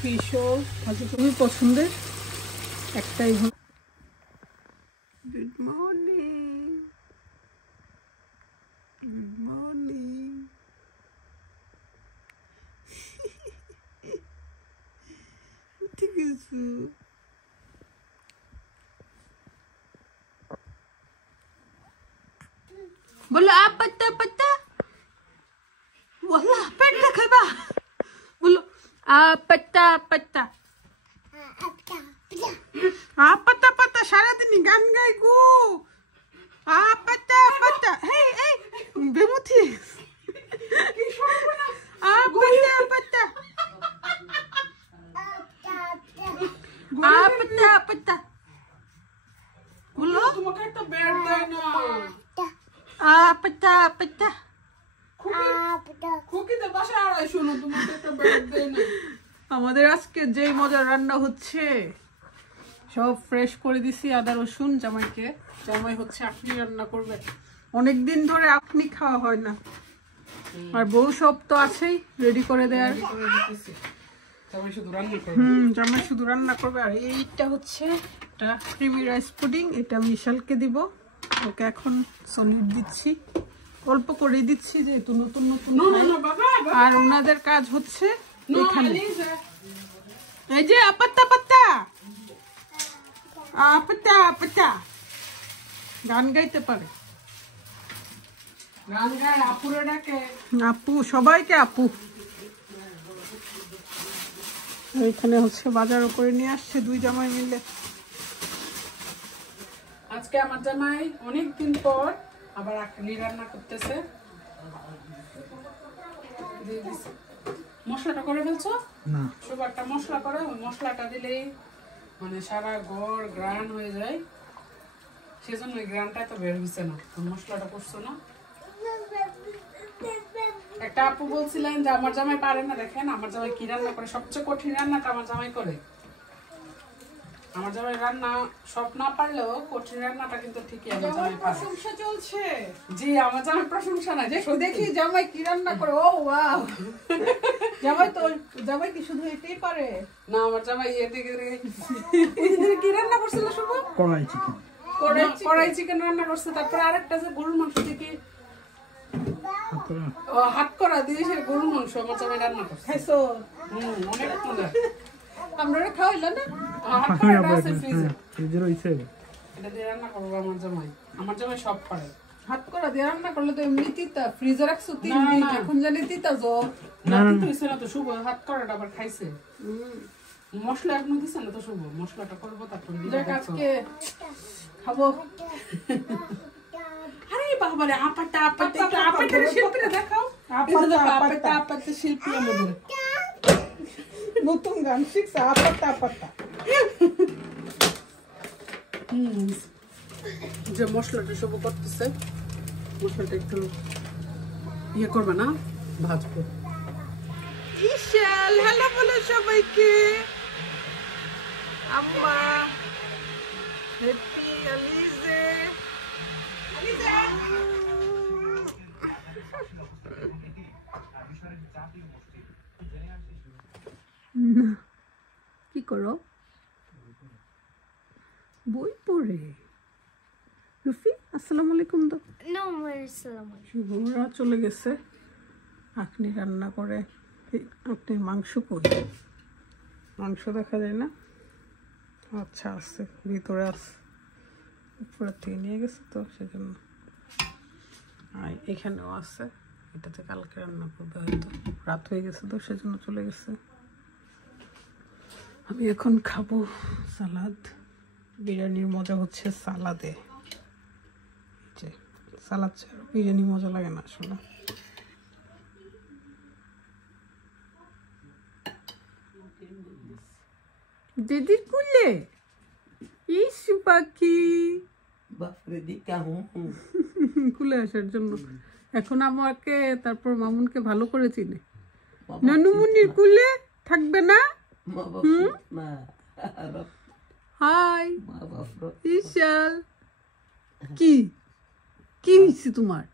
ফিশও ভাজি খুবই পছন্দের একটাই হল। Good morning, good morning. ঠিক আছে, बोलो आप पत्ता पत्ता, वाला पत्ता खाबा, बोलो आप पत्ता पत्ता, आप पत्ता पत्ता सारा दिन गान गाई गो, आप पत्ता पत्ता, हे हे बेमुथी, आप पत्ता पत्ता, आप पत्ता पत्ता, बोलो তোমাকে একটা বেড দেয় না। पत्ता पत्ता, খুকিদের বাসায় আড়াই শোনো, তোমাকে একটা বেড দেয় না। আমাদের আজকে যেই মজার রান্না হচ্ছে, সব ফ্রেশ করে দিছি আদা রসুন জামাইকে। জামাই হচ্ছে আখনি রান্না করবে, অনেকদিন ধরে আখনি খাওয়া হয় না, আর বউ সব তো আছেই রেডি করে দেয়ার। জামাই শুধু রান্না করে। জামাই শুধু রান্না করবে। আর এইটা হচ্ছে একটা ক্রিমি রাইস পুডিং, এটা বিশালকে দিব, ওকে এখন সলিড দিচ্ছি, অল্প করে দিচ্ছি যেহেতু নতুন নতুন। আর ওনাদের কাজ হচ্ছে এখানে, এই যে পাত্তা পাত্তা পাত্তা পাত্তা গান গাইতে পারে, গান গায়, আপুরে ডাকে। আপু, সবাইকে আপু। এখানে হচ্ছে বাজারও করে নিয়ে আসছে দুই জামাই মিলে। আজকে আমার জামাই অনেকদিন পর আবার আখনি রান্না করতেছে। দিয়ে দিছি। মশলাটা করে ফেলছো না, সব একটা মশলা করে, ওই মশলাটা দিলেই মানে সারা ঘর গ্রান হয়ে যায়, সেজন্য ওই গ্রানটা তো বের হইছে না। মশলাটা করছো না। একটা আপু বলছিলেন যে আমার জামাই পারে না, দেখেন আমার জামাই কি রান্না করে, সবচেয়ে কঠিন রান্নাটা আমার জামাই করে। আমার জামাই রান্না সব না পারলেও কঠিন রান্নাটা কিন্তু ঠিকই আমার জামাই পারে। প্রশংসা চলছে। জি, আমার জামাই প্রশংসা না, যে দেখি জামাই কি রান্না করে। ও ওয়াও, জামাই কি শুধু এটাই পারে না, আমার জামাই এদিকে কি রান্না করছিল শুভ? কড়াই চিকেন, কড়াই চিকেন রান্না করছে। তারপর আরেকটা যে গরুর মাংস থেকে হাত করা দিয়ে সে গরুর মাংস আমার জামাই রান্না করছে। খাইছো? অনেক মজা। আমরা খাওয়াইলা না? হাত করাটা আছে ফ্রিজে, ফ্রিজে রইছে। এটা দিয়ে রান্না করবো আমার জামাই। আমার জামাই সব পারে। হাত করা দিয়ে রান্না করলে তো এমনি তিতা, ফ্রিজে রাখছো 3 দিন, এখন জানি তিতা জ্বর। না কিন্তু হইছে না তো শুভ, হাত করাটা আবার খাইছে। মশলা এখনো দিছে না তো শুভ, মশলাটা করবো তারপরে দেখ আজকে খাবো। আরে বাবারে, আপাটা আপাটা একটু আপাটার শিল্পীরা দেখাও। আপাটা আপাটা শিল্পী আমাদের নতুন গান শিখছে, আপাত্তা আপাত্তা। যে মশলাটা সব করতেছে, মশলাটা একটু ইয়ে করবে না, ভাজবো। ইশাল হ্যালো বলো সবাইকে। আম্মা হ্যাপি আলিজে, কি করো? বই পড়ে। রুফি আসসালামু আলাইকুম দাও। শুভরা চলে গেছে আখনি রান্না করে। আখনির মাংস কই? মাংস দেখা যায় না। আচ্ছা আছে, ভিতরে আছে, উপরের থেকে নিয়ে গেছে তো সেজন্য। আর এখানেও আছে, এটাতে কালকে রান্না করবে হয়তো, রাত হয়ে গেছে তো সেজন্য চলে গেছে। আমি এখন খাবো সালাদ। বিরিয়ানির মজা হচ্ছে সালাদে, যে সালাদ ছাড়া বিরিয়ানি মজা লাগে না আসলে। দিদির কুলে ইসু পাখি কুলে আসার জন্য এখন আমাকে, তারপর মামুনকে ভালো করে চিনে। নানুমুনির কুলে থাকবে না? হাই ইশাল, কি কি হয়েছে তোমার?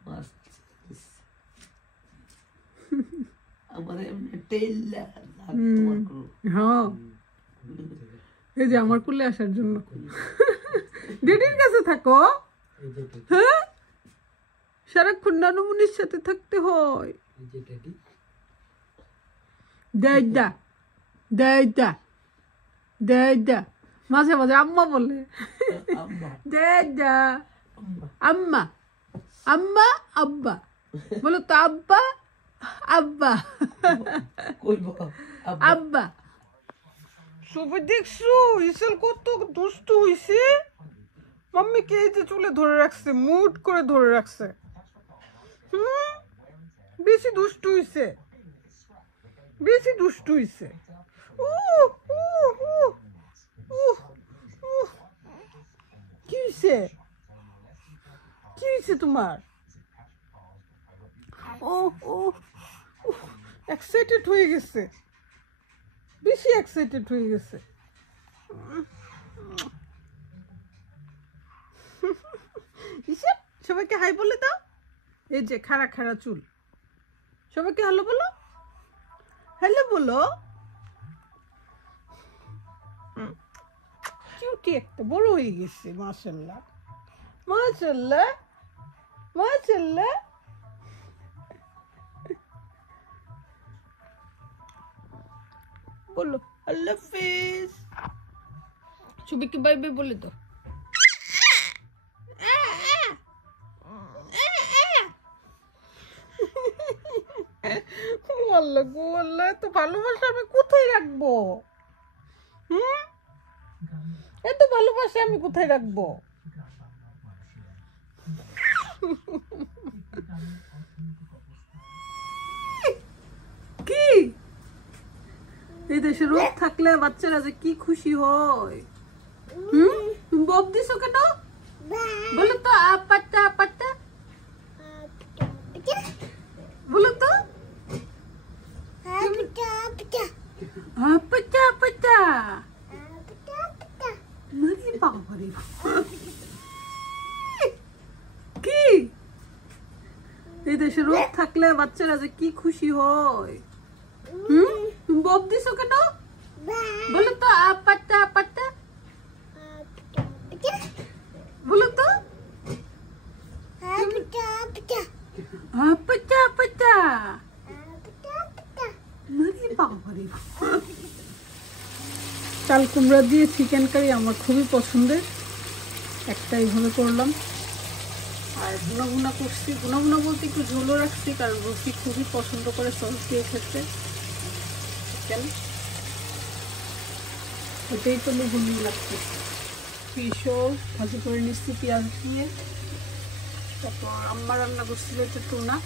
হ্যাঁ এই যে আমার কুলে আসার জন্য ডেডির কাছে থাকো। হ্যাঁ সারাক্ষণ নানুমনির সাথে থাকতে হয়। দেয়দা দেয়দা দেয়দা মাঝে মাঝে আম্মা বলে। দেয়দা আম্মা আম্মা আব্বা বলো তো আব্বা আব্বা আব্বা। সবাই দেখছো ইসেল কত দুষ্ট হইছে। মাম্মিকে এই যে চুলে ধরে রাখছে, মুট করে ধরে রাখছে। বেশি দুষ্টু হইছে, বেশি দুষ্টু হইছে। কি হইছে, কি হইছে তোমার? ও ও এক্সাইটেড হয়ে গেছে, বেশি এক্সাইটেড হয়ে গেছে। সবাইকে হাই বলে দাও। এই যে খাড়া খাড়া চুল, সবাইকে হ্যালো বলো, হ্যালো বলো। কিউটি একটা বড় হয়ে গেছে, মাশাআল্লাহ মাশাআল্লাহ মাশাআল্লাহ। বলো আল্লাহ হাফেজ। সবাইকে বাই বাই বলে দাও। আল্লাহ গো আল্লাহ, এত ভালোবাসা আমি কোথায় রাখবো? এত ভালোবাসা আমি কোথায় রাখবো? কি এই দেশে রোদ থাকলে বাচ্চারা যে কি খুশি হয়। তুমি বব দিছো কেন? বলো তো আপাটা আপাটা বলো তো। আপাটা আপাটা মারি বাবারে। কি এই দেশে রোদ থাকলে বাচ্চারা যে কি খুশি হয়। তুমি বব দিছো কেন? বলো তো আপাটা আপাটা বলো তো। আপাটা আপাটা মারি বাবারে। চাল কুমড়া দিয়ে চিকেন কারি আমার খুবই পছন্দের, একটা এইভাবে করলাম। আর ভুনা ভুনা করছি, ভুনা ভুনা বলতে একটু ঝোলও রাখছি, কারণ রুচি খুবই পছন্দ করে সস দিয়ে খেতে চিকেন। ওটাই তো লুভনীয় লাগছে। ফিশও ভাজি করে নিচ্ছি পেঁয়াজ দিয়ে। তারপর আম্মা রান্না করছিল একটু টুনা।